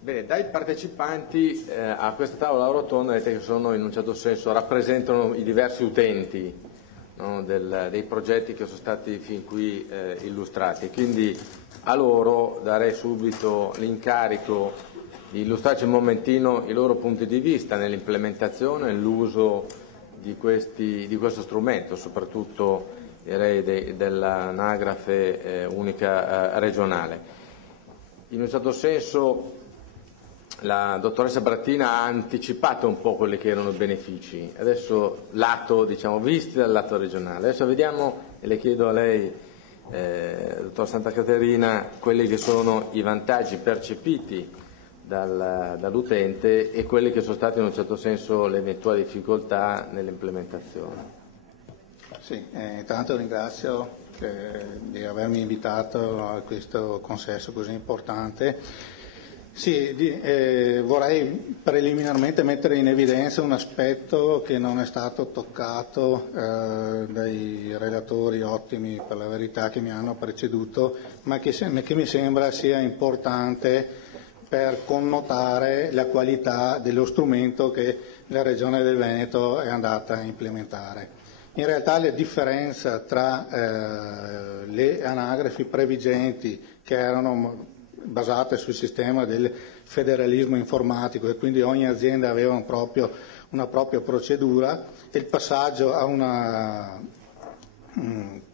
Bene, dai partecipanti a questa tavola rotonda vedete che sono in un certo senso rappresentano i diversi utenti, no, dei progetti che sono stati fin qui illustrati, quindi a loro darei subito l'incarico di illustrarci un momentino i loro punti di vista nell'implementazione e nell'uso di questo strumento, soprattutto direi dell'anagrafe unica regionale. In un certo senso la dottoressa Brattina ha anticipato un po' quelli che erano i benefici, adesso visti dal lato regionale. Adesso vediamo, e le chiedo a lei, dottor Santa Caterina, quelli che sono i vantaggi percepiti dall'utente e quelli che sono state in un certo senso le eventuali difficoltà nell'implementazione. Sì, intanto ringrazio di avermi invitato a questo consesso così importante. Sì, vorrei preliminarmente mettere in evidenza un aspetto che non è stato toccato dai relatori ottimi, per la verità, che mi hanno preceduto, ma che mi sembra sia importante per connotare la qualità dello strumento che la Regione del Veneto è andata a implementare. In realtà la differenza tra le anagrafi previgenti, che erano basate sul sistema del federalismo informatico e quindi ogni azienda aveva una propria procedura, e il passaggio a una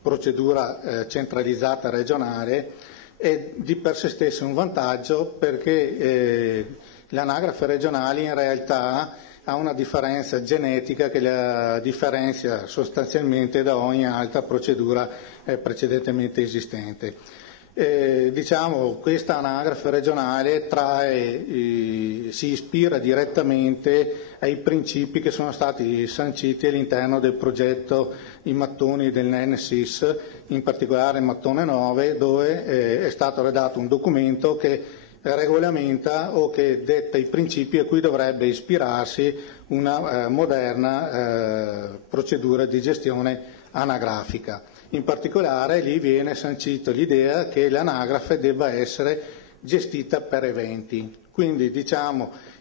procedura centralizzata regionale è di per sé stesso un vantaggio, perché l'anagrafe regionale in realtà ha una differenza genetica che la differenzia sostanzialmente da ogni altra procedura precedentemente esistente. Questa anagrafe regionale si ispira direttamente ai principi che sono stati sanciti all'interno del progetto I mattoni del NSIS, in particolare il mattone 9, dove è stato redatto un documento che regolamenta o che detta i principi a cui dovrebbe ispirarsi una moderna procedura di gestione anagrafica. In particolare lì viene sancito l'idea che l'anagrafe debba essere gestita per eventi, quindi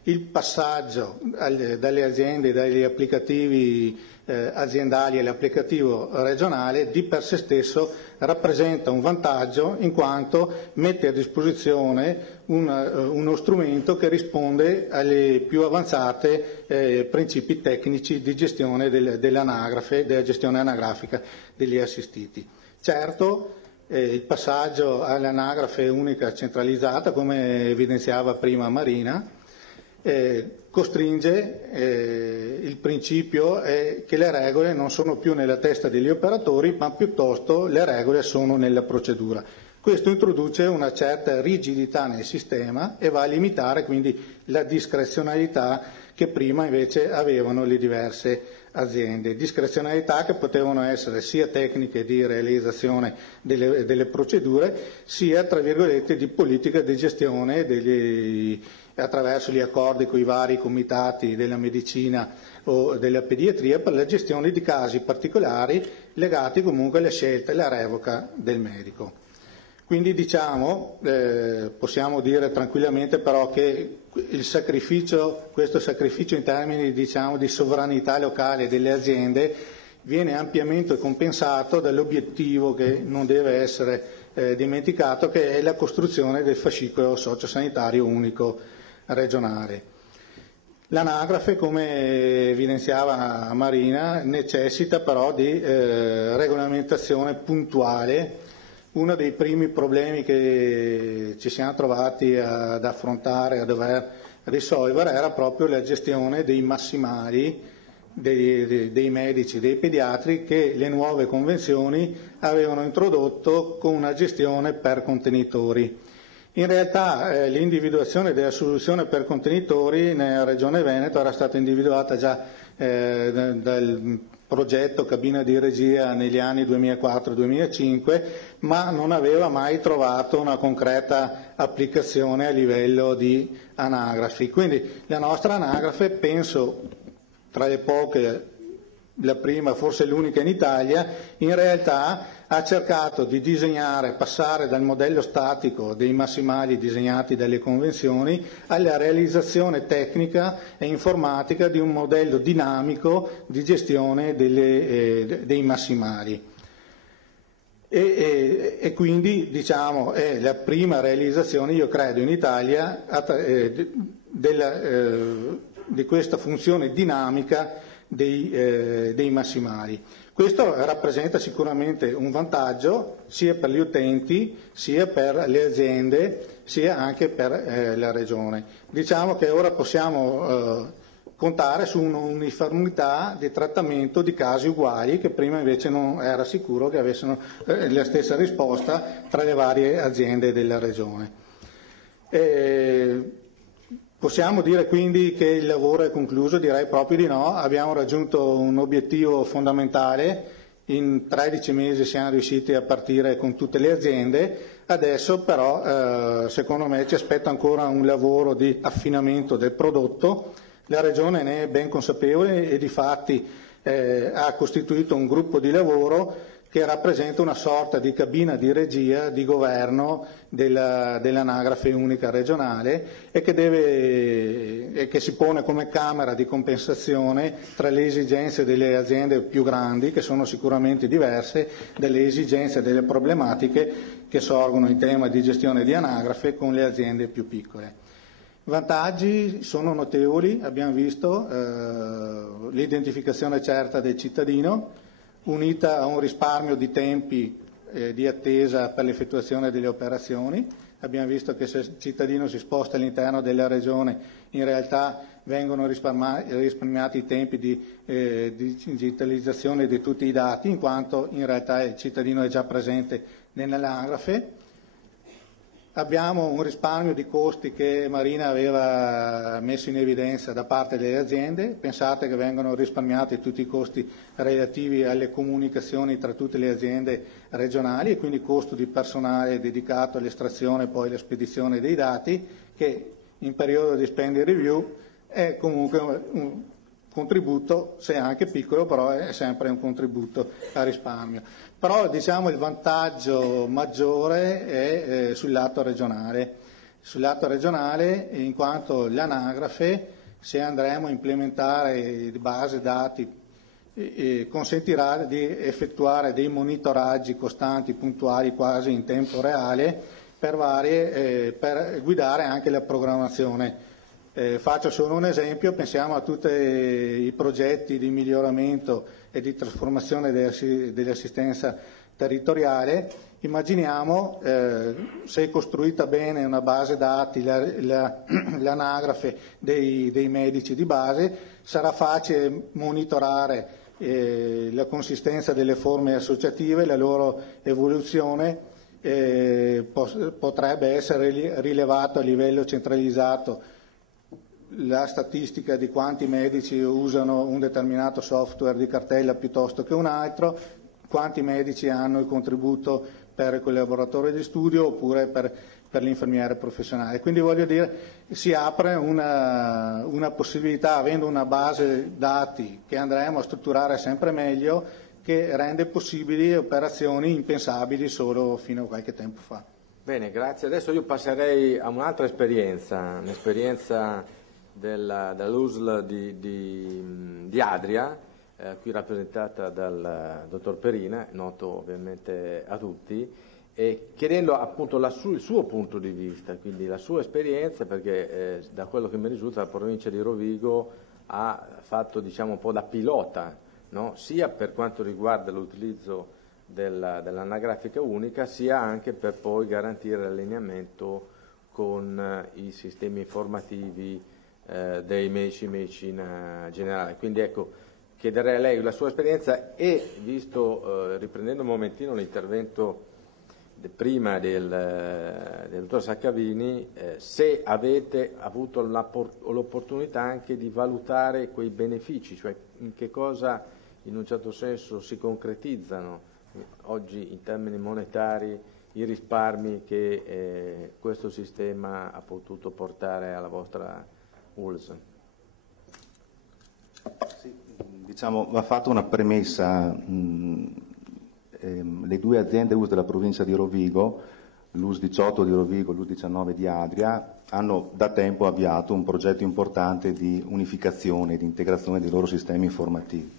il passaggio dalle aziende, dagli applicativi aziendali all'applicativo regionale di per sé stesso rappresenta un vantaggio, in quanto mette a disposizione uno strumento che risponde alle più avanzate principi tecnici di gestione dell'anagrafe, della gestione anagrafica degli assistiti. Certo, il passaggio all'anagrafe unica centralizzata, come evidenziava prima Marina, costringe il principio è che le regole non sono più nella testa degli operatori, ma piuttosto le regole sono nella procedura. Questo introduce una certa rigidità nel sistema e va a limitare quindi la discrezionalità che prima invece avevano le diverse aziende. Discrezionalità che potevano essere sia tecniche di realizzazione delle procedure, sia tra virgolette di politica di gestione attraverso gli accordi con i vari comitati della medicina o della pediatria per la gestione di casi particolari legati comunque alla scelta e alla revoca del medico. Quindi possiamo dire tranquillamente però che questo sacrificio in termini di sovranità locale delle aziende viene ampiamente compensato dall'obiettivo che non deve essere dimenticato, che è la costruzione del fascicolo sociosanitario unico regionale. L'anagrafe, come evidenziava Marina, necessita però di regolamentazione puntuale. Uno dei primi problemi che ci siamo trovati ad affrontare, a dover risolvere, era proprio la gestione dei massimali dei medici, dei pediatri, che le nuove convenzioni avevano introdotto con una gestione per contenitori. In realtà l'individuazione della soluzione per contenitori nella Regione Veneto era stata individuata già dal progetto cabina di regia negli anni 2004-2005, ma non aveva mai trovato una concreta applicazione a livello di anagrafi. Quindi la nostra anagrafe, penso tra le poche, la prima, forse l'unica in Italia, in realtà ha cercato di disegnare, passare dal modello statico dei massimali disegnati dalle convenzioni alla realizzazione tecnica e informatica di un modello dinamico di gestione dei massimali. E quindi, diciamo, è la prima realizzazione, io credo, in Italia di questa funzione dinamica dei massimali. Questo rappresenta sicuramente un vantaggio sia per gli utenti, sia per le aziende, sia anche per la Regione. Diciamo che ora possiamo contare su un'uniformità di trattamento di casi uguali, che prima invece non era sicuro che avessero la stessa risposta tra le varie aziende della Regione. Possiamo dire quindi che il lavoro è concluso? Direi proprio di no. Abbiamo raggiunto un obiettivo fondamentale, in 13 mesi siamo riusciti a partire con tutte le aziende, adesso però secondo me ci aspetta ancora un lavoro di affinamento del prodotto. La Regione ne è ben consapevole e difatti ha costituito un gruppo di lavoro che rappresenta una sorta di cabina di regia di governo dell'anagrafe unica regionale e che si pone come camera di compensazione tra le esigenze delle aziende più grandi, che sono sicuramente diverse, dalle esigenze e delle problematiche che sorgono in tema di gestione di anagrafe con le aziende più piccole. I vantaggi sono notevoli, abbiamo visto l'identificazione certa del cittadino, unita a un risparmio di tempi di attesa per l'effettuazione delle operazioni. Abbiamo visto che se il cittadino si sposta all'interno della Regione, in realtà vengono risparmiati i tempi di digitalizzazione di tutti i dati, in quanto in realtà il cittadino è già presente nell'anagrafe. Abbiamo un risparmio di costi che Marina aveva messo in evidenza da parte delle aziende. Pensate che vengono risparmiati tutti i costi relativi alle comunicazioni tra tutte le aziende regionali e quindi costo di personale dedicato all'estrazione e poi alla spedizione dei dati, che in periodo di spending review è comunque un contributo, se anche piccolo, però è sempre un contributo a risparmio. Però diciamo il vantaggio maggiore è sul lato regionale, in quanto l'anagrafe, se andremo a implementare base dati, consentirà di effettuare dei monitoraggi costanti, puntuali, quasi in tempo reale, per guidare anche la programmazione. Faccio solo un esempio, pensiamo a tutti i progetti di miglioramento e di trasformazione dell'assistenza territoriale. Immaginiamo se è costruita bene una base dati, l'anagrafe dei medici di base, sarà facile monitorare la consistenza delle forme associative, la loro evoluzione, potrebbe essere rilevato a livello centralizzato la statistica di quanti medici usano un determinato software di cartella piuttosto che un altro, quanti medici hanno il contributo per il collaboratore di studio oppure per l'infermiere professionale. Quindi voglio dire, si apre una possibilità, avendo una base dati che andremo a strutturare sempre meglio, che rende possibili operazioni impensabili solo fino a qualche tempo fa. Bene, grazie. Adesso io passerei a un'altra esperienza, un'esperienza dell'USL di Adria, qui rappresentata dal dottor Perina, noto ovviamente a tutti, e chiedendo appunto il suo punto di vista, quindi la sua esperienza, perché da quello che mi risulta la provincia di Rovigo ha fatto, diciamo, un po' da pilota, no? Sia per quanto riguarda l'utilizzo dell'anagrafica unica, sia anche per poi garantire l'allineamento con i sistemi informativi dei medici in medicina generale. Quindi ecco, chiederei a lei la sua esperienza e, visto, riprendendo un momentino l'intervento prima del dottor Saccavini, se avete avuto l'opportunità anche di valutare quei benefici, cioè in che cosa in un certo senso si concretizzano oggi in termini monetari i risparmi che questo sistema ha potuto portare alla vostra ULSS? Sì, diciamo, va fatta una premessa. Le due aziende ULSS della provincia di Rovigo, l'ULSS 18 di Rovigo e l'ULSS 19 di Adria, hanno da tempo avviato un progetto importante di unificazione e di integrazione dei loro sistemi informativi.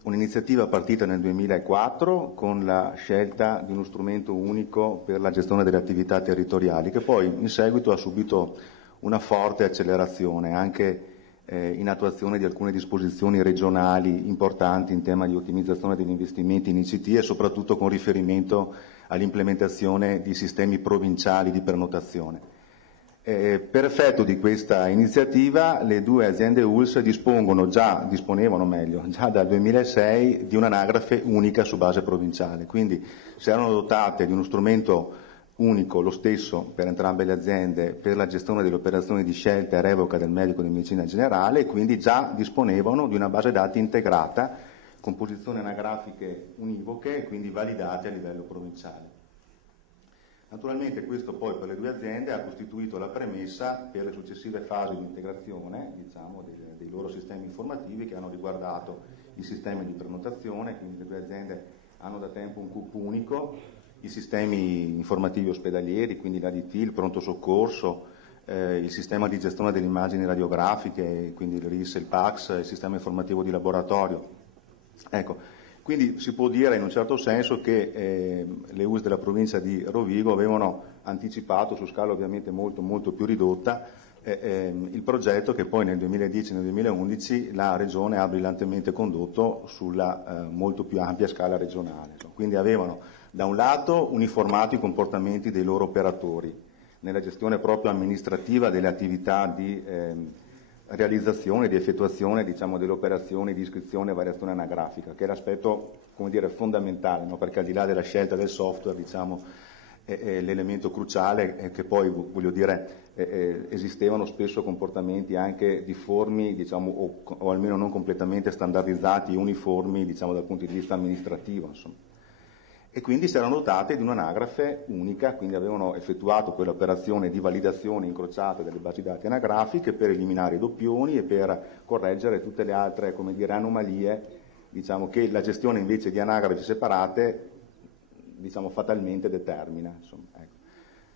Un'iniziativa partita nel 2004 con la scelta di uno strumento unico per la gestione delle attività territoriali, che poi in seguito ha subito una forte accelerazione anche in attuazione di alcune disposizioni regionali importanti in tema di ottimizzazione degli investimenti in ICT e soprattutto con riferimento all'implementazione di sistemi provinciali di prenotazione. Per effetto di questa iniziativa le due aziende ULSS disponevano già dal 2006 di un'anagrafe unica su base provinciale, quindi si erano dotate di uno strumento unico, lo stesso per entrambe le aziende, per la gestione delle operazioni di scelta e revoca del medico di medicina generale, e quindi già disponevano di una base dati integrata con posizioni anagrafiche univoche e quindi validate a livello provinciale. Naturalmente questo poi per le due aziende ha costituito la premessa per le successive fasi di integrazione, diciamo, dei loro sistemi informativi che hanno riguardato i sistemi di prenotazione, quindi le due aziende hanno da tempo un CUP unico, i sistemi informativi ospedalieri, quindi l'ADT, il pronto soccorso, il sistema di gestione delle immagini radiografiche, quindi il RIS, il PAX, il sistema informativo di laboratorio. Ecco, quindi si può dire in un certo senso che le ULSS della provincia di Rovigo avevano anticipato su scala ovviamente molto, molto più ridotta il progetto che poi nel 2010 e nel 2011 la Regione ha brillantemente condotto sulla molto più ampia scala regionale. Quindi avevano da un lato uniformato i comportamenti dei loro operatori nella gestione proprio amministrativa delle attività di realizzazione, di effettuazione, diciamo, delle operazioni di iscrizione e variazione anagrafica, che è l'aspetto, come dire, fondamentale, no? Perché al di là della scelta del software, diciamo, l'elemento cruciale è che poi, voglio dire, esistevano spesso comportamenti anche difformi, diciamo, o almeno non completamente standardizzati e uniformi, diciamo, dal punto di vista amministrativo, insomma. E quindi si erano dotate di un'anagrafe unica, quindi avevano effettuato quell'operazione di validazione incrociata delle basi dati anagrafiche per eliminare i doppioni e per correggere tutte le altre, come dire, anomalie, diciamo, che la gestione invece di anagrafi separate, diciamo, fatalmente determina. Insomma, ecco.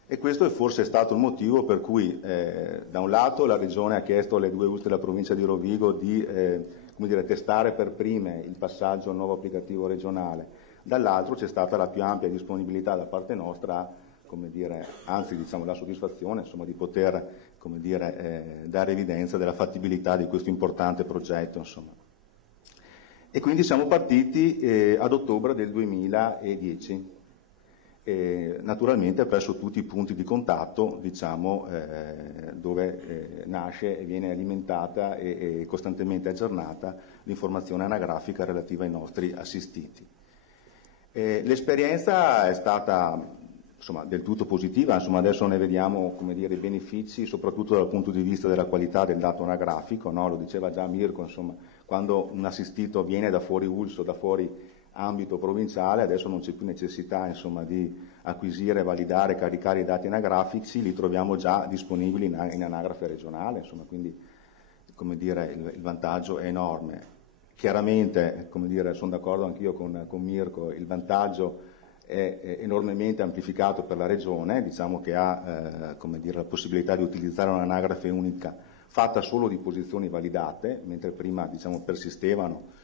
E questo è forse stato il motivo per cui da un lato la Regione ha chiesto alle due ULSS della provincia di Rovigo di come dire, testare per prime il passaggio al nuovo applicativo regionale. Dall'altro c'è stata la più ampia disponibilità da parte nostra, come dire, anzi, diciamo, la soddisfazione, insomma, di poter, come dire, dare evidenza della fattibilità di questo importante progetto, insomma. E quindi siamo partiti ad ottobre del 2010, naturalmente presso tutti i punti di contatto, diciamo, dove nasce e viene alimentata e costantemente aggiornata l'informazione anagrafica relativa ai nostri assistiti. L'esperienza è stata, insomma, del tutto positiva, insomma, adesso ne vediamo, come dire, i benefici, soprattutto dal punto di vista della qualità del dato anagrafico, no? Lo diceva già Mirko, insomma, quando un assistito viene da fuori ULSS o da fuori ambito provinciale, adesso non c'è più necessità, insomma, di acquisire, validare, caricare i dati anagrafici, li troviamo già disponibili in anagrafe regionale, insomma, quindi, come dire, il vantaggio è enorme. Chiaramente, come dire, sono d'accordo anch'io con Mirko, il vantaggio è enormemente amplificato per la Regione, diciamo che ha come dire, la possibilità di utilizzare un'anagrafe unica fatta solo di posizioni validate, mentre prima, diciamo, persistevano,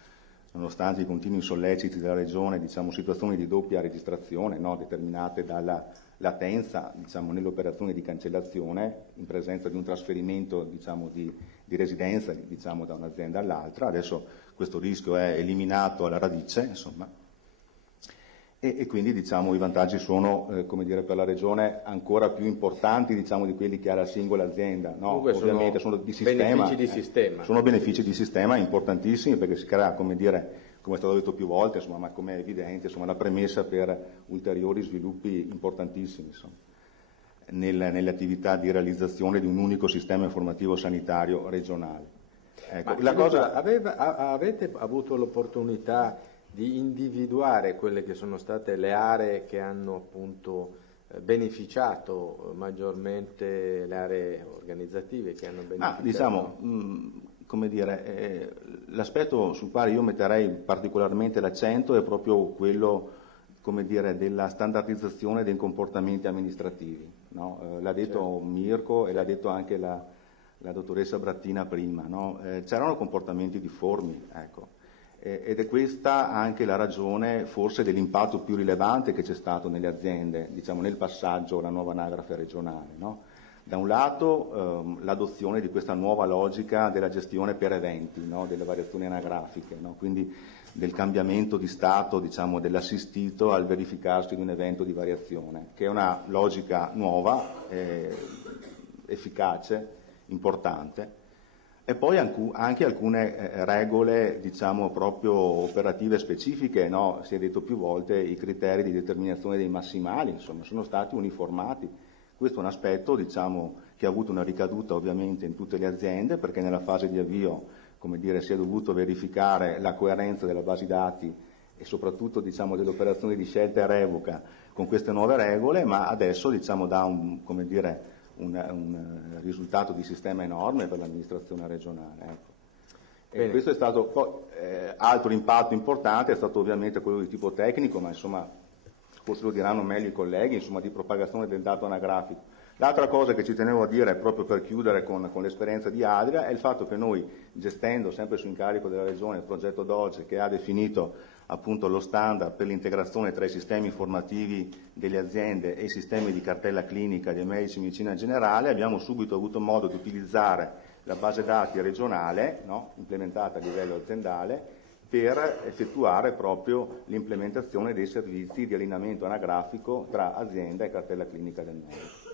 nonostante i continui solleciti della Regione, diciamo, situazioni di doppia registrazione, no, determinate dalla latenza, diciamo, nelle operazioni di cancellazione in presenza di un trasferimento, diciamo, di residenza, diciamo, da un'azienda all'altra. Adesso questo rischio è eliminato alla radice, insomma, e quindi, diciamo, i vantaggi sono, come dire, per la Regione ancora più importanti, diciamo, di quelli che ha la singola azienda. No? Ovviamente sono di sistema, benefici di sistema. Sono benefici di sistema importantissimi, perché si crea, come dire, come è stato detto più volte, insomma, ma come è evidente, insomma, la premessa per ulteriori sviluppi importantissimi, insomma, nelle attività di realizzazione di un unico sistema informativo sanitario regionale. Ecco, avete avuto l'opportunità di individuare quelle che sono state le aree che hanno appunto beneficiato maggiormente, le aree organizzative che hanno beneficiato? Diciamo, come dire, l'aspetto sul quale io metterei particolarmente l'accento è proprio quello, come dire, della standardizzazione dei comportamenti amministrativi, no? L'ha detto Mirko e l'ha detto anche la dottoressa Brattina prima, no? C'erano comportamenti difformi, ecco. Ed è questa anche la ragione forse dell'impatto più rilevante che c'è stato nelle aziende, diciamo nel passaggio alla nuova anagrafe regionale, no? Da un lato l'adozione di questa nuova logica della gestione per eventi, no? Delle variazioni anagrafiche, no? Quindi del cambiamento di stato, diciamo, dell'assistito al verificarsi di un evento di variazione, che è una logica nuova, efficace, importante. E poi anche alcune regole, diciamo, proprio operative specifiche, no? Si è detto più volte, i criteri di determinazione dei massimali, insomma, sono stati uniformati. Questo è un aspetto, diciamo, che ha avuto una ricaduta ovviamente in tutte le aziende, perché nella fase di avvio, come dire, si è dovuto verificare la coerenza della base dati e soprattutto, diciamo, delle operazioni di scelta e revoca con queste nuove regole, ma adesso, diciamo, dà un risultato di sistema enorme per l'amministrazione regionale. Ecco. E questo è stato poi, altro impatto importante è stato ovviamente quello di tipo tecnico, ma insomma forse lo diranno meglio i colleghi, insomma, di propagazione del dato anagrafico. L'altra cosa che ci tenevo a dire, proprio per chiudere con l'esperienza di Adria, è il fatto che noi, gestendo sempre su incarico della Regione il progetto DOGE, che ha definito appunto lo standard per l'integrazione tra i sistemi informativi delle aziende e i sistemi di cartella clinica dei medici di medicina generale, abbiamo subito avuto modo di utilizzare la base dati regionale, no? Implementata a livello aziendale, per effettuare proprio l'implementazione dei servizi di allineamento anagrafico tra azienda e cartella clinica del medico.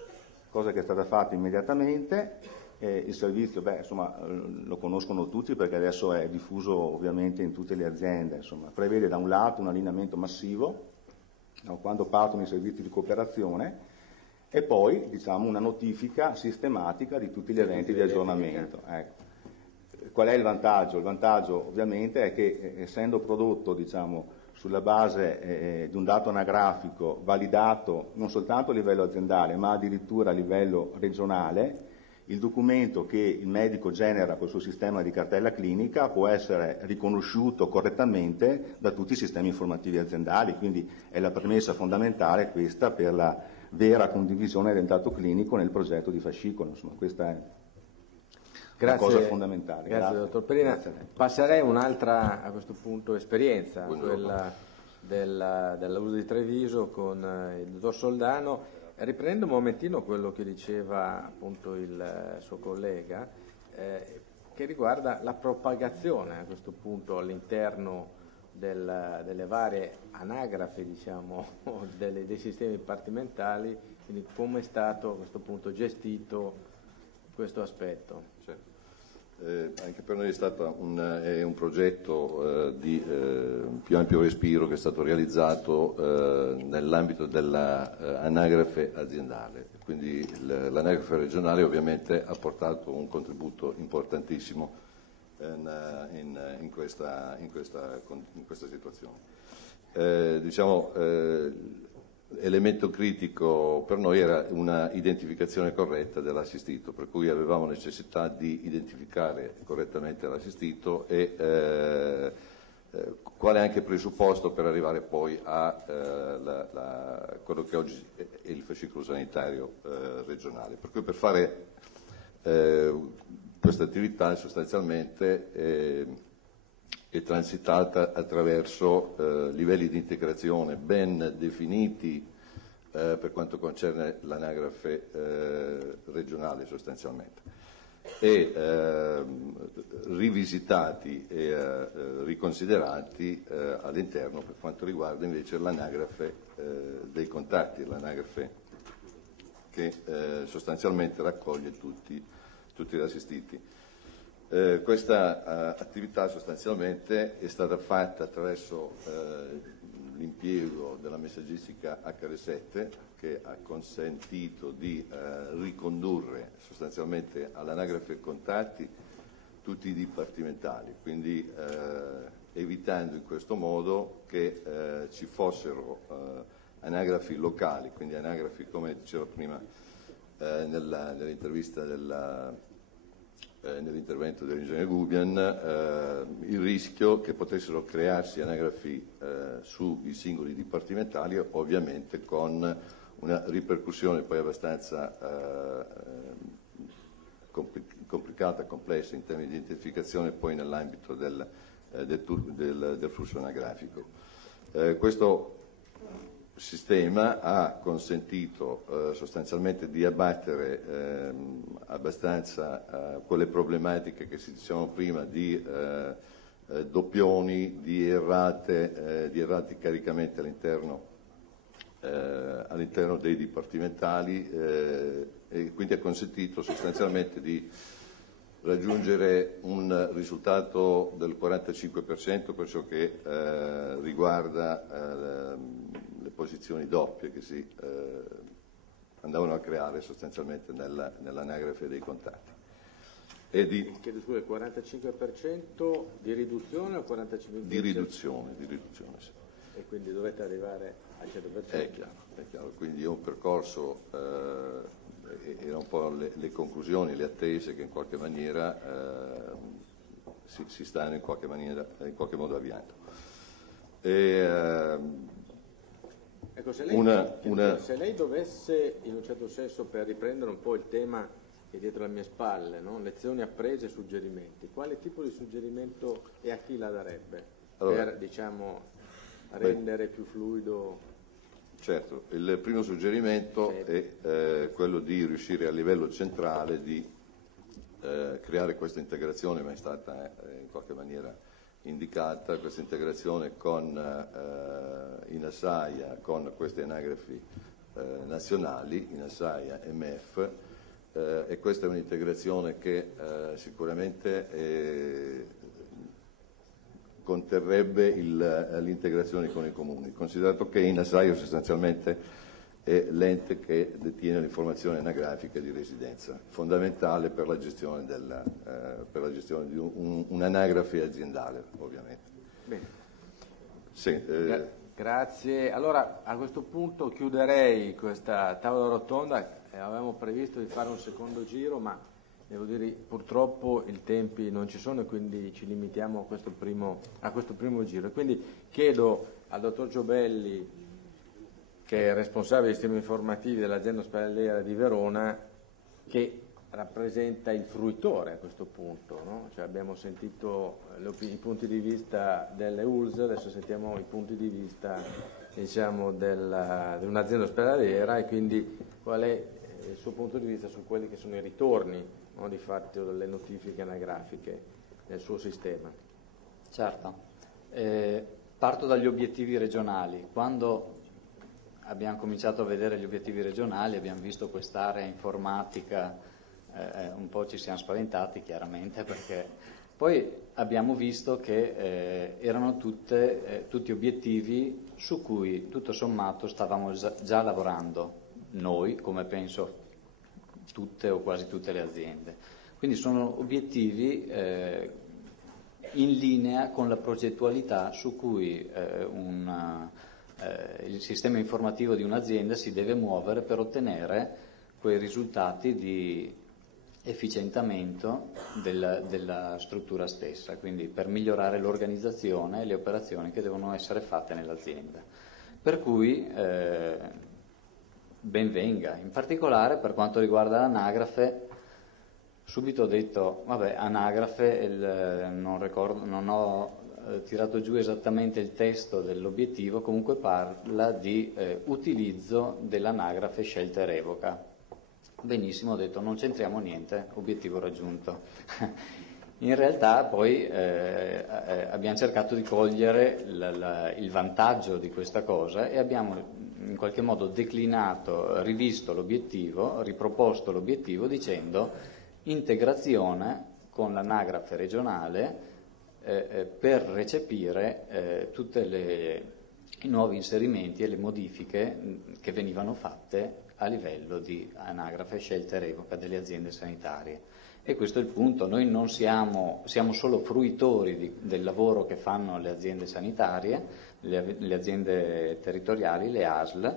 Cosa che è stata fatta immediatamente. Il servizio, insomma, lo conoscono tutti perché adesso è diffuso ovviamente in tutte le aziende, insomma, prevede da un lato un allineamento massivo, no, quando partono i servizi di cooperazione, e poi, diciamo, una notifica sistematica di tutti gli eventi di aggiornamento. Ecco. Qual è il vantaggio? Il vantaggio ovviamente è che essendo prodotto, diciamo, sulla base di un dato anagrafico validato non soltanto a livello aziendale ma addirittura a livello regionale, il documento che il medico genera col suo sistema di cartella clinica può essere riconosciuto correttamente da tutti i sistemi informativi aziendali, quindi è la premessa fondamentale questa per la vera condivisione del dato clinico nel progetto di fascicolo, insomma questa è una cosa fondamentale. Grazie dottor Perina. Passerei un'altra a questo punto esperienza, quella dell'uso di Treviso con il dottor Soldano. Riprendo un momentino quello che diceva appunto il suo collega, che riguarda la propagazione a questo punto all'interno delle varie anagrafi, diciamo, dei sistemi dipartimentali, quindi come è stato a questo punto gestito questo aspetto. Certo. Anche per noi è stato un progetto di più ampio respiro che è stato realizzato nell'ambito dell'anagrafe aziendale, quindi l'anagrafe regionale ovviamente ha portato un contributo importantissimo in questa situazione. Elemento critico per noi era una identificazione corretta dell'assistito, per cui avevamo necessità di identificare correttamente l'assistito e quale anche presupposto per arrivare poi a quello che oggi è il fascicolo sanitario regionale. Per cui per fare questa attività sostanzialmente è transitata attraverso livelli di integrazione ben definiti per quanto concerne l'anagrafe regionale sostanzialmente e rivisitati e riconsiderati all'interno per quanto riguarda invece l'anagrafe dei contatti, l'anagrafe che sostanzialmente raccoglie tutti gli assistiti. Questa attività sostanzialmente è stata fatta attraverso l'impiego della messaggistica HR7 che ha consentito di ricondurre sostanzialmente all'anagrafe contatti tutti i dipartimentali, quindi evitando in questo modo che ci fossero anagrafi locali, quindi anagrafi, come dicevo prima nell'intervista nell'intervento dell'ingegnere Gubian, il rischio che potessero crearsi anagrafi sui singoli dipartimentali, ovviamente con una ripercussione poi abbastanza complicata, complessa in termini di identificazione poi nell'ambito del flusso anagrafico. Questo sistema ha consentito sostanzialmente di abbattere abbastanza quelle problematiche che si dicevano prima di doppioni, di errati caricamenti all'interno dei dipartimentali, e quindi ha consentito sostanzialmente di raggiungere un risultato del 45% per ciò che riguarda le posizioni doppie che si andavano a creare sostanzialmente nell'anagrafe dei contatti. Chiedo scusa, il 45% di riduzione o 45%? Di riduzione, sì. E quindi dovete arrivare al 100%? È chiaro. Quindi è un percorso, erano un po' le conclusioni, le attese che in qualche maniera si stanno in qualche modo avviando. Ecco, se lei dovesse, in un certo senso, per riprendere un po' il tema che è dietro le mie spalle, no? Lezioni apprese, suggerimenti, quale tipo di suggerimento e a chi la darebbe per, diciamo, rendere più fluido? Certo, il primo suggerimento è quello di riuscire a livello centrale di creare questa integrazione, ma è stata in qualche maniera indicata, questa integrazione con Inasaia, con queste anagrafi nazionali, Inasaia e MEF, e questa è un'integrazione che sicuramente conterrebbe l'integrazione con i comuni, considerato che Inasaio sostanzialmente è l'ente che detiene l'informazione anagrafica di residenza, fondamentale per la gestione di un'anagrafe aziendale, ovviamente. Bene. Sì, Grazie. Allora, a questo punto chiuderei questa tavola rotonda. Avevamo previsto di fare un secondo giro, ma devo dire purtroppo i tempi non ci sono e quindi ci limitiamo a questo primo giro. E quindi chiedo al dottor Giobelli, che è responsabile dei sistemi informativi dell'azienda ospedaliera di Verona, che rappresenta il fruitore a questo punto, no? Cioè abbiamo sentito i punti di vista delle ULSS, adesso sentiamo i punti di vista, diciamo, di un'azienda ospedaliera, e quindi qual è il suo punto di vista su quelli che sono i ritorni, no, di fatto delle notifiche anagrafiche nel suo sistema. Certo, parto dagli obiettivi regionali. Quando abbiamo cominciato a vedere gli obiettivi regionali abbiamo visto quest'area informatica, un po' ci siamo spaventati chiaramente, perché poi abbiamo visto che erano tutti obiettivi su cui tutto sommato stavamo già lavorando noi, come penso tutte o quasi tutte le aziende. Quindi sono obiettivi in linea con la progettualità su cui il sistema informativo di un'azienda si deve muovere per ottenere quei risultati di efficientamento della struttura stessa, quindi per migliorare l'organizzazione e le operazioni che devono essere fatte nell'azienda. Per cui ben venga, in particolare per quanto riguarda l'anagrafe. Subito ho detto, vabbè, anagrafe, non ho tirato giù esattamente il testo dell'obiettivo, comunque parla di utilizzo dell'anagrafe scelta e revoca. Benissimo, ho detto, non c'entriamo niente, obiettivo raggiunto. In realtà poi abbiamo cercato di cogliere il vantaggio di questa cosa e abbiamo in qualche modo declinato, rivisto l'obiettivo, riproposto l'obiettivo dicendo integrazione con l'anagrafe regionale per recepire tutti i nuovi inserimenti e le modifiche che venivano fatte a livello di anagrafe scelta e revoca delle aziende sanitarie. E questo è il punto, noi non siamo solo fruitori del lavoro che fanno le aziende sanitarie, le aziende territoriali, le ASL,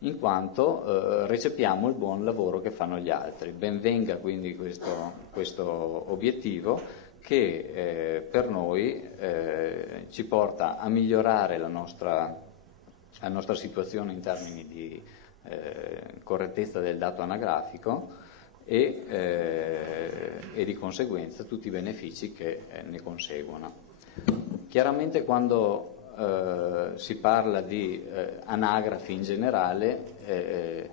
in quanto recepiamo il buon lavoro che fanno gli altri. Ben venga quindi questo obiettivo che per noi ci porta a migliorare la nostra situazione in termini di correttezza del dato anagrafico e di conseguenza tutti i benefici che ne conseguono. Chiaramente quando si parla di anagrafi in generale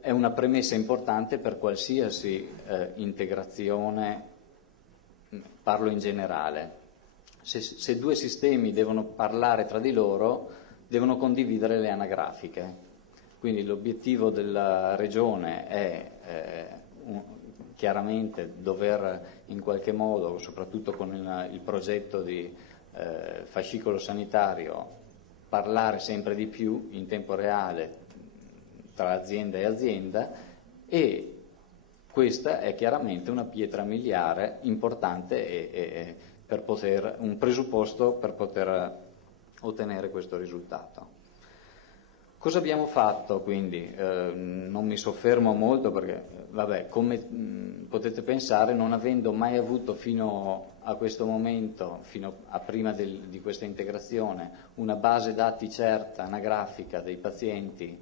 è una premessa importante per qualsiasi integrazione, parlo in generale. Se due sistemi devono parlare tra di loro, devono condividere le anagrafiche. Quindi l'obiettivo della Regione è chiaramente dover in qualche modo, soprattutto con il progetto di fascicolo sanitario, parlare sempre di più in tempo reale tra azienda e azienda, e questa è chiaramente una pietra miliare importante e un presupposto per poter ottenere questo risultato. Cosa abbiamo fatto quindi? Non mi soffermo molto perché, come potete pensare, non avendo mai avuto fino a questo momento, fino a prima di questa integrazione, una base dati certa, anagrafica dei pazienti,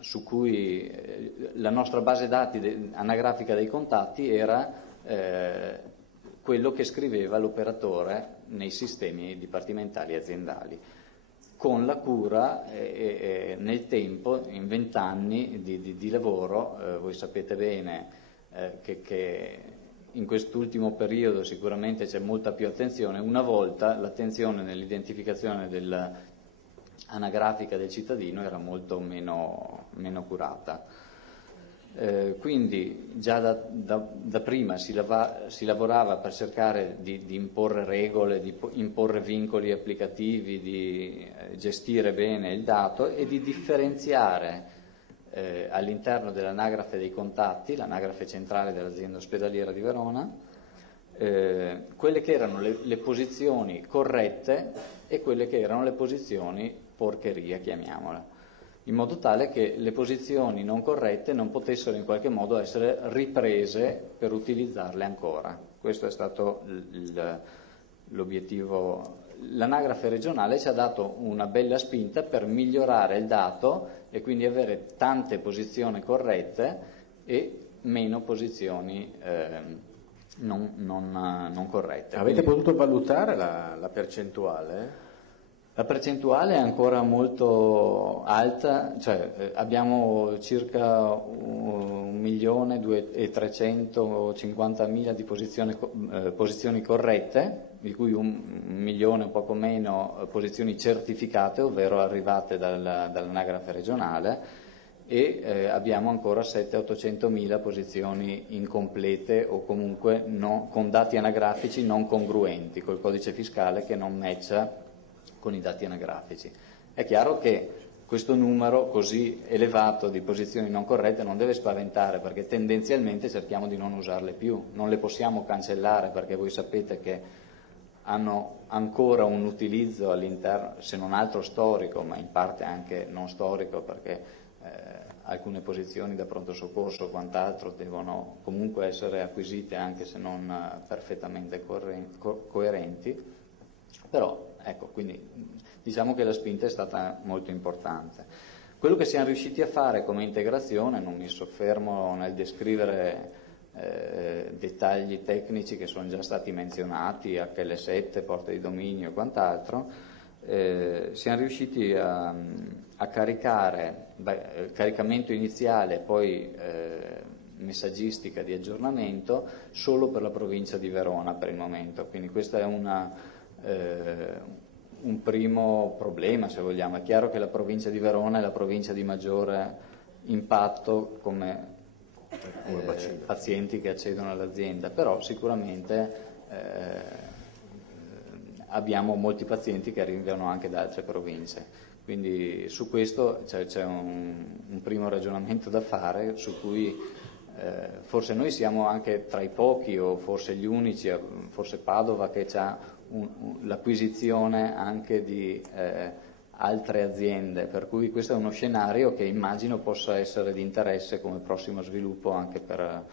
su cui la nostra base dati anagrafica dei contatti era quello che scriveva l'operatore nei sistemi dipartimentali e aziendali, con la cura nel tempo, in 20 anni di lavoro. Voi sapete bene che in quest'ultimo periodo sicuramente c'è molta più attenzione. Una volta l'attenzione nell'identificazione dell'anagrafica del cittadino era molto meno curata. Quindi già da prima si lavorava per cercare di imporre regole, di imporre vincoli applicativi, di gestire bene il dato e di differenziare all'interno dell'anagrafe dei contatti, l'anagrafe centrale dell'azienda ospedaliera di Verona, quelle che erano le posizioni corrette e quelle che erano le posizioni porcheria, chiamiamole, in modo tale che le posizioni non corrette non potessero in qualche modo essere riprese per utilizzarle ancora. Questo è stato l'obiettivo. L'anagrafe regionale ci ha dato una bella spinta per migliorare il dato e quindi avere tante posizioni corrette e meno posizioni non corrette. Avete potuto valutare la percentuale? La percentuale è ancora molto alta, cioè abbiamo circa 1.350.000 di posizioni corrette, di cui 1.000.000 un poco meno posizioni certificate, ovvero arrivate dall'anagrafe regionale, e abbiamo ancora 700-800.000 posizioni incomplete o comunque con dati anagrafici non congruenti, col codice fiscale che non matcha con i dati anagrafici. È chiaro che questo numero così elevato di posizioni non corrette non deve spaventare, perché tendenzialmente cerchiamo di non usarle più, non le possiamo cancellare, perché voi sapete che hanno ancora un utilizzo all'interno, se non altro storico, ma in parte anche non storico, perché alcune posizioni da pronto soccorso o quant'altro devono comunque essere acquisite anche se non perfettamente coerenti, però ecco, quindi diciamo che la spinta è stata molto importante. Quello che siamo riusciti a fare come integrazione, non mi soffermo nel descrivere dettagli tecnici che sono già stati menzionati, HL7, porte di dominio e quant'altro, siamo riusciti a caricare, caricamento iniziale, poi messaggistica di aggiornamento solo per la provincia di Verona per il momento, quindi questo è un primo problema, se vogliamo. È chiaro che la provincia di Verona è la provincia di maggiore impatto come pazienti che accedono all'azienda, però sicuramente abbiamo molti pazienti che arrivano anche da altre province, quindi su questo c'è un primo ragionamento da fare, su cui forse noi siamo anche tra i pochi o forse gli unici, forse Padova, che ha l'acquisizione anche di altre aziende, per cui questo è uno scenario che immagino possa essere di interesse come prossimo sviluppo anche per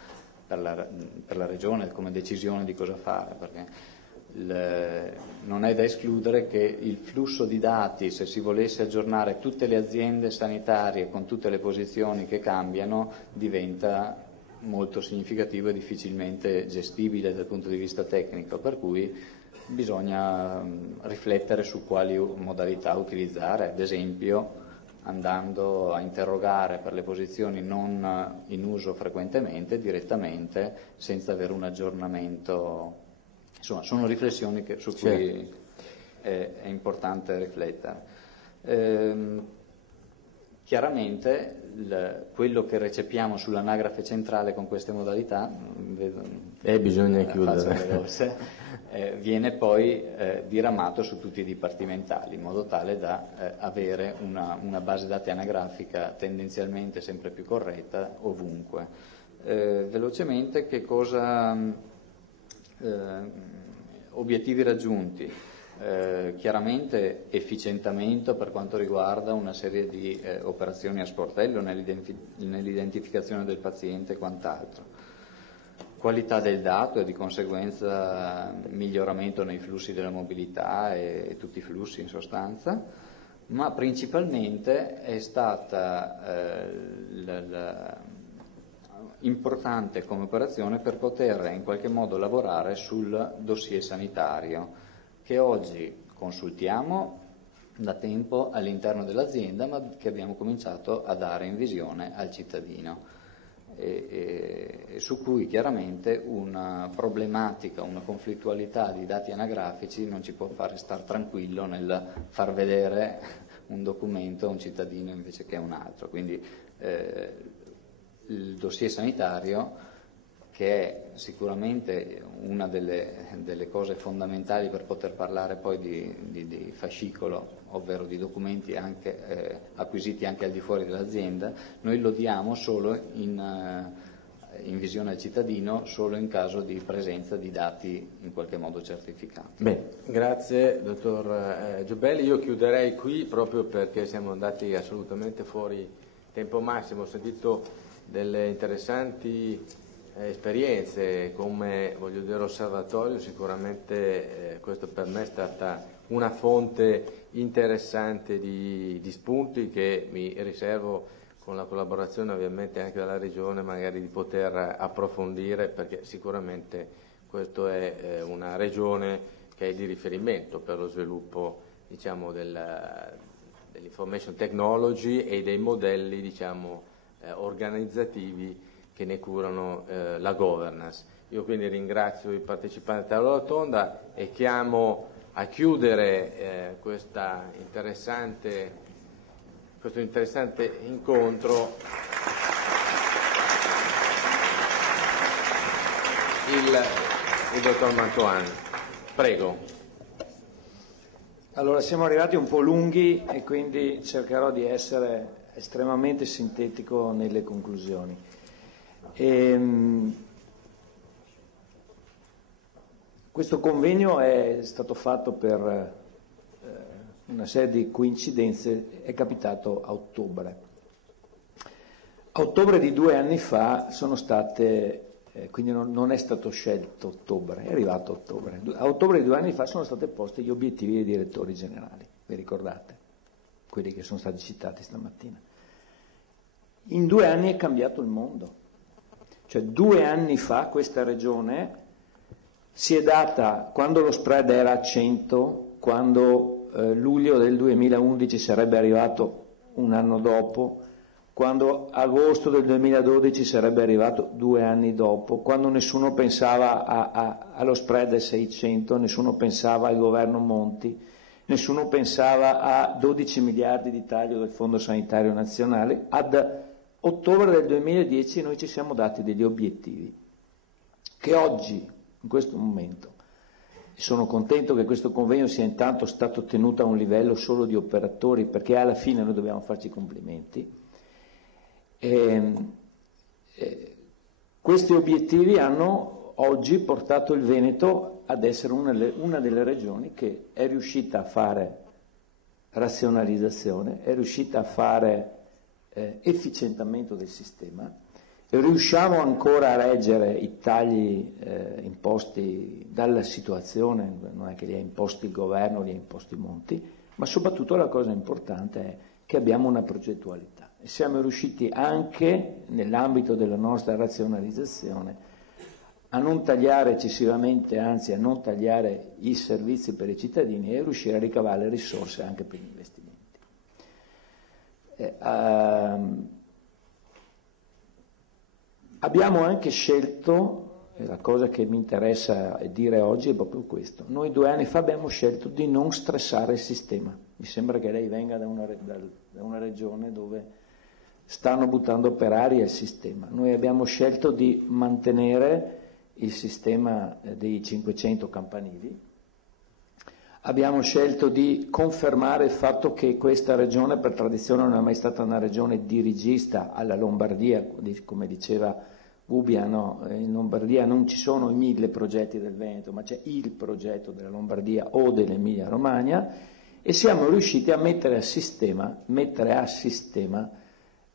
la regione, come decisione di cosa fare, perché non è da escludere che il flusso di dati, se si volesse aggiornare tutte le aziende sanitarie con tutte le posizioni che cambiano, diventa molto significativo e difficilmente gestibile dal punto di vista tecnico, per cui bisogna riflettere su quali modalità utilizzare, ad esempio andando a interrogare per le posizioni non in uso frequentemente direttamente senza avere un aggiornamento. Insomma, sono riflessioni su cui è importante riflettere. Chiaramente quello che recepiamo sull'anagrafe centrale con queste modalità, bisogna chiudere, viene poi diramato su tutti i dipartimentali, in modo tale da avere una base dati anagrafica tendenzialmente sempre più corretta ovunque. Velocemente, che cosa... obiettivi raggiunti, chiaramente efficientamento per quanto riguarda una serie di operazioni a sportello nell'identificazione del paziente e quant'altro, qualità del dato e di conseguenza miglioramento nei flussi della mobilità e tutti i flussi in sostanza, ma principalmente è stata importante come operazione per poter in qualche modo lavorare sul dossier sanitario che oggi consultiamo da tempo all'interno dell'azienda, ma che abbiamo cominciato a dare in visione al cittadino e su cui chiaramente una problematica, una conflittualità di dati anagrafici non ci può fare star tranquillo nel far vedere un documento a un cittadino invece che a un altro, quindi il dossier sanitario, che è sicuramente una delle cose fondamentali per poter parlare poi di fascicolo, ovvero di documenti anche, acquisiti anche al di fuori dell'azienda, noi lo diamo solo in visione al cittadino, solo in caso di presenza di dati in qualche modo certificati. Bene, grazie dottor Giubelli. Io chiuderei qui proprio perché siamo andati assolutamente fuori tempo massimo. Ho sentito delle interessanti esperienze come, voglio dire, osservatorio. Sicuramente questo per me è stata una fonte interessante di spunti che mi riservo, con la collaborazione ovviamente anche della Regione, magari di poter approfondire, perché sicuramente questa è una regione che è di riferimento per lo sviluppo, diciamo, dell'information technology e dei modelli, diciamo, organizzativi che ne curano la governance. Io quindi ringrazio i partecipanti alla rotonda e chiamo a chiudere questo interessante incontro il dottor Mantoan. Prego. Allora, siamo arrivati un po' lunghi e quindi cercherò di essere estremamente sintetico nelle conclusioni. Questo convegno è stato fatto per una serie di coincidenze, è capitato a ottobre. A ottobre di 2 anni fa sono state, quindi non è stato scelto ottobre, è arrivato ottobre. A ottobre di 2 anni fa sono state posti gli obiettivi dei direttori generali, vi ricordate? Quelli che sono stati citati stamattina. In 2 anni è cambiato il mondo. Cioè 2 anni fa questa regione si è data, quando lo spread era a 100, quando luglio del 2011 sarebbe arrivato un anno dopo, quando agosto del 2012 sarebbe arrivato 2 anni dopo, quando nessuno pensava allo spread del 600, nessuno pensava al governo Monti, nessuno pensava a 12 miliardi di taglio del Fondo Sanitario Nazionale. Ad ottobre del 2010 noi ci siamo dati degli obiettivi che oggi, in questo momento, sono contento che questo convegno sia intanto stato tenuto a un livello solo di operatori, perché alla fine noi dobbiamo farci i complimenti. Questi obiettivi hanno oggi portato il Veneto ad essere una delle regioni che è riuscita a fare razionalizzazione, è riuscita a fare efficientamento del sistema. Riusciamo ancora a reggere i tagli imposti dalla situazione, non è che li ha imposti il governo, li ha imposti Monti, ma soprattutto la cosa importante è che abbiamo una progettualità e siamo riusciti anche nell'ambito della nostra razionalizzazione a non tagliare eccessivamente, anzi a non tagliare i servizi per i cittadini e riuscire a ricavare risorse anche per gli investimenti. Abbiamo anche scelto, e la cosa che mi interessa dire oggi è proprio questo, noi 2 anni fa abbiamo scelto di non stressare il sistema. Mi sembra che lei venga da una regione dove stanno buttando per aria il sistema. Noi abbiamo scelto di mantenere il sistema dei 500 campanili, abbiamo scelto di confermare il fatto che questa regione per tradizione non è mai stata una regione dirigista alla Lombardia, come diceva Gubbia, no? In Lombardia non ci sono i 1000 progetti del Veneto, ma c'è il progetto della Lombardia o dell'Emilia Romagna, e siamo riusciti a mettere a sistema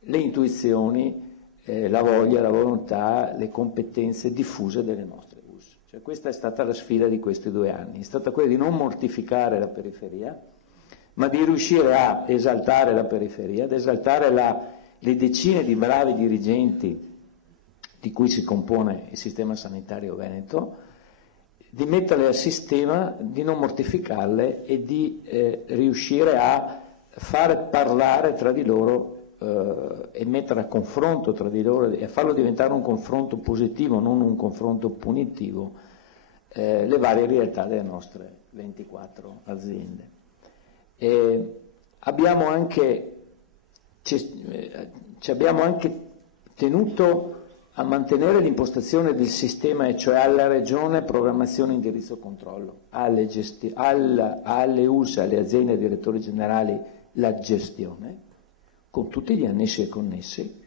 le intuizioni, la voglia, la volontà, le competenze diffuse delle nostre US. Cioè, questa è stata la sfida di questi 2 anni, è stata quella di non mortificare la periferia, ma di riuscire a esaltare la periferia, ad esaltare le decine di bravi dirigenti di cui si compone il sistema sanitario veneto, di metterle a sistema, di non mortificarle e di riuscire a far parlare tra di loro e mettere a confronto tra di loro e farlo diventare un confronto positivo, non un confronto punitivo, le varie realtà delle nostre 24 aziende. Abbiamo anche tenuto a mantenere l'impostazione del sistema, e cioè alla regione programmazione, indirizzo, controllo, alle ULSS, alle aziende direttori generali la gestione, con tutti gli annessi e connessi,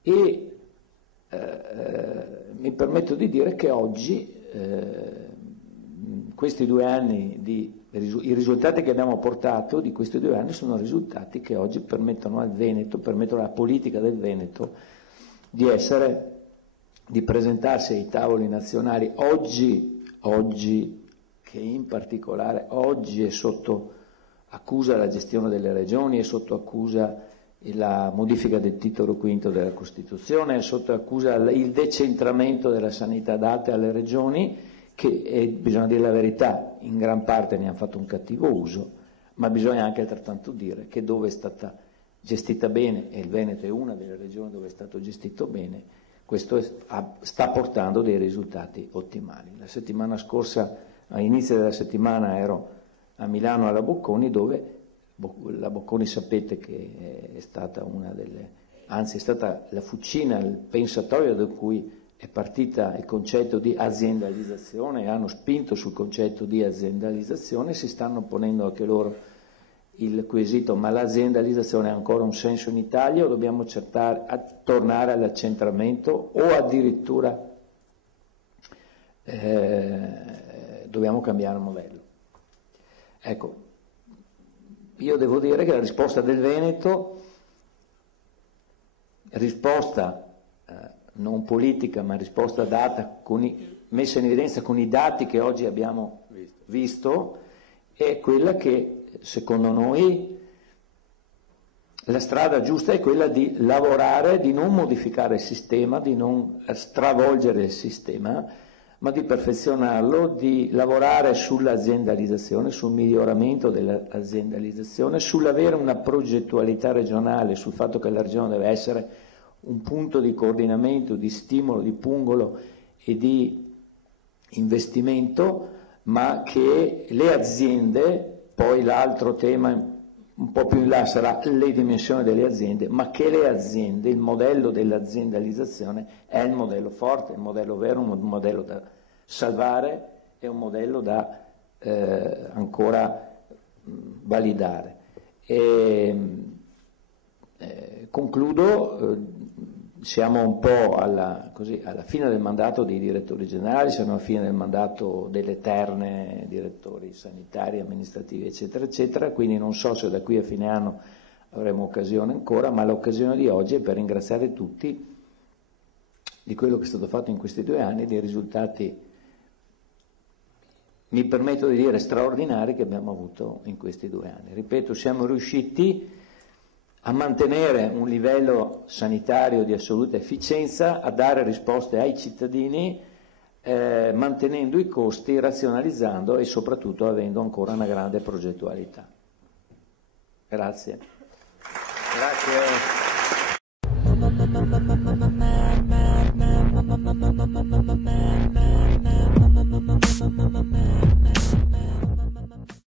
e mi permetto di dire che oggi questi 2 anni i risultati che abbiamo portato di questi 2 anni sono risultati che oggi permettono al Veneto, permettono alla politica del Veneto di presentarsi ai tavoli nazionali oggi che in particolare oggi è sotto accusa la gestione delle regioni, è sotto accusa la modifica del titolo V della Costituzione, è sotto accusa il decentramento della sanità date alle regioni, che bisogna dire la verità, in gran parte ne hanno fatto un cattivo uso, ma bisogna anche altrettanto dire che dove è stata gestita bene, e il Veneto è una delle regioni dove è stato gestito bene, questo sta portando dei risultati ottimali. La settimana scorsa, all'inizio della settimana, ero a Milano alla Bocconi, dove la Bocconi sapete che è stata è stata la fucina, il pensatoio da cui è partita il concetto di aziendalizzazione, e hanno spinto sul concetto di aziendalizzazione, si stanno ponendo anche loro il quesito: ma l'aziendalizzazione ha ancora un senso in Italia o dobbiamo tornare all'accentramento, o addirittura dobbiamo cambiare modello? Ecco, io devo dire che la risposta del Veneto, non politica, ma risposta data, messa in evidenza con i dati che oggi abbiamo visto, è quella che, secondo noi, la strada giusta è quella di lavorare, di non modificare il sistema, di non stravolgere il sistema, ma di perfezionarlo, di lavorare sull'aziendalizzazione, sul miglioramento dell'aziendalizzazione, sull'avere una progettualità regionale, sul fatto che la regione deve essere un punto di coordinamento, di stimolo, di pungolo e di investimento, ma che le aziende, poi l'altro tema un po' più in là sarà le dimensioni delle aziende, ma che le aziende, il modello dell'aziendalizzazione è il modello forte, il modello vero, un modello da salvare, è un modello da ancora validare. Concludo siamo un po' alla fine del mandato dei direttori generali, siamo alla fine del mandato delle terne direttori sanitari, amministrativi, eccetera, eccetera, quindi non so se da qui a fine anno avremo occasione ancora, ma l'occasione di oggi è per ringraziare tutti di quello che è stato fatto in questi 2 anni, dei risultati, mi permetto di dire, straordinari che abbiamo avuto in questi 2 anni. Ripeto, siamo riusciti a mantenere un livello sanitario di assoluta efficienza, a dare risposte ai cittadini, mantenendo i costi, razionalizzando e soprattutto avendo ancora una grande progettualità. Grazie. Grazie.